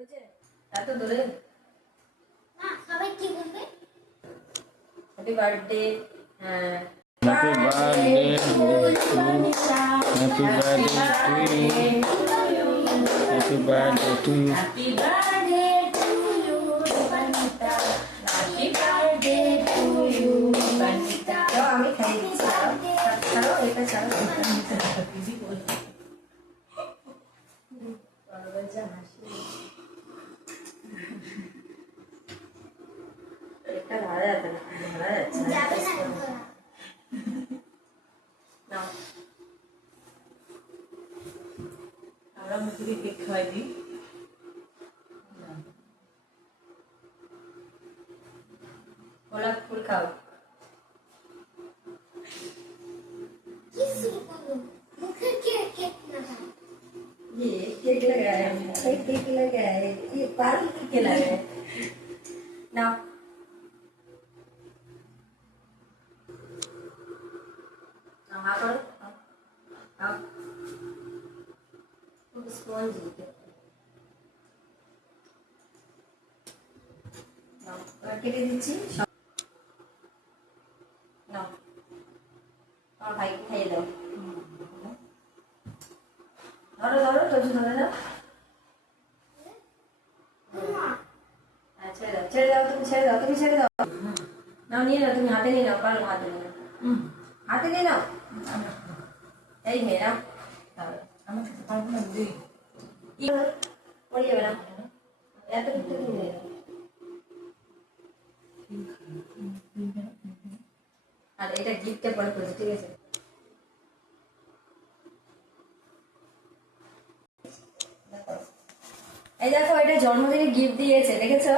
এত দূরে সবাই কি বলবে? Happy birthday. হ্যাঁ, Happy birthday to you. Happy birthday to you. Happy birthday to you. Happy birthday to you Banita. আমি খাই দিচ্ছি। ছাড়ো এটা ছাড়ো। একটা ভালো যাচ্ছে না, ভালো যাচ্ছে না। নাও, আমরা মুখে কেক খাওয়াই দিই। গোলাপ ফুল খাও। কি শুরু করো? মুখে কেক না খাও। ये केक लगाया है, केक लगाया है, ये पार्क के लगाया है। नाउ हाँ करो, हाँ स्पॉन्ज কেটে দিচ্ছি। নাও আমার ভাই খাইয়ে দাও। ধরো ধরো তো ধরে না। ছেড়ে দাও ছেড়ে দাও, তুমি ছেড়ে দাও, তুমি ছেড়ে দাও। নাও নিয়ে নাও, তুমি হাতে নিয়ে নাও, পারো হাতে নিয়ে নাও, হাতে নিয়ে নাও। এই মেয়ে নাও, আমার খেতে পারবো না দিদি। পড়ে যাবে না, এত কিছু নিয়ে নাও। আর এটা গিফটে পরে করছি, ঠিক আছে? এই দেখো, এটা জন্মদিনে গিফট দিয়েছে, দেখেছো?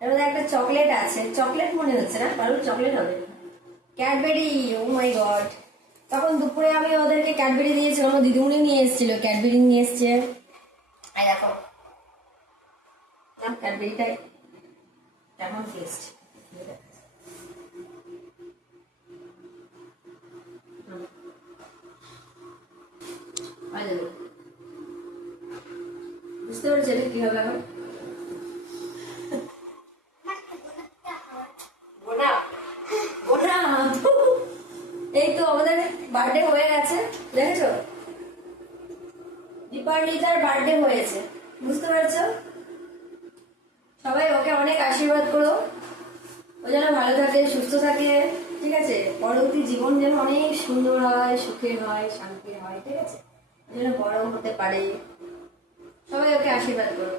এর মধ্যে একটা চকলেট আছে, চকলেট মনে হচ্ছে না, কারণ চকলেট হবে। ক্যাডবেরি, ও মাই গড। তখন দুপুরে আমি ওদেরকে ক্যাডবেরি দিয়েছিলাম, আমার দিদিমণি নিয়ে এসেছিল, ক্যাডবেরি নিয়ে এসছে। এই দেখো ক্যাডবেরিটা কেমন টেস্ট। বুঝতে পারছি এটা কি হবে এখন? এই তো আমাদের বার্থডে হয়ে গেছে, দেখেছো? দীপান্বিতার বার্থডে হয়েছে, বুঝতে পারছো? সবাই ওকে অনেক আশীর্বাদ করো, ও যেন ভালো থাকে, সুস্থ থাকে, ঠিক আছে? পরবর্তী জীবন যেন অনেক সুন্দর হয়, সুখের হয়, শান্তির হয়, ঠিক আছে? যেন বড় হতে পারে, সবাই ওকে আশীর্বাদ করো।